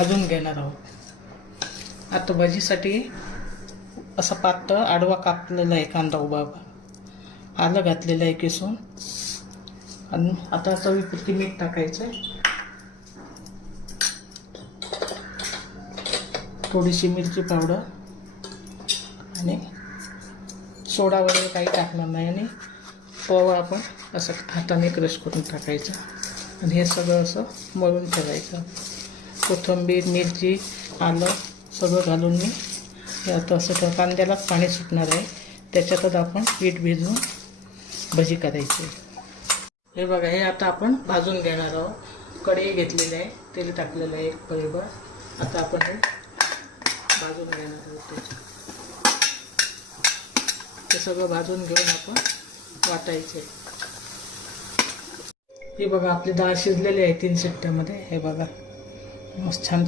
भाजून घेणार आहोत। आता भाजीसाठी असा पातळ आडवा कापलेला आहे कांदा उभा उभा, आलं घातलेलं आहे किसून, आणि आता चवीपुरती मीठ टाकायचं आहे, थोडीशी मिरची पावडर, आणि सोडा वगैरे काही टाकणार नाही, आणि ओवा आपण असं हाताने क्रश करून टाकायचं, आणि हे सगळं असं मळून ठेवायचं। कोथिंबीर, मिरची, आलं सगळं घालून मी हे आता असं कांद्यालाच पाणी सुटणार आहे, त्याच्यातच आपण पीठ भिजवून भजी करायची। हे बघा, हे आता आपण भाजून घेणार आहोत। कढई घेतलेली आहे, तेल टाकलेलं आहे एक पळीभर। आता आपण हे भाजून घेणार आहोत। ते सगळं भाजून घेऊन आपण वाटायचे। हे बघा, आपली डाळ शिजलेली आहे 3 शिट्ट्यामध्ये। हे बघा, मस्त छान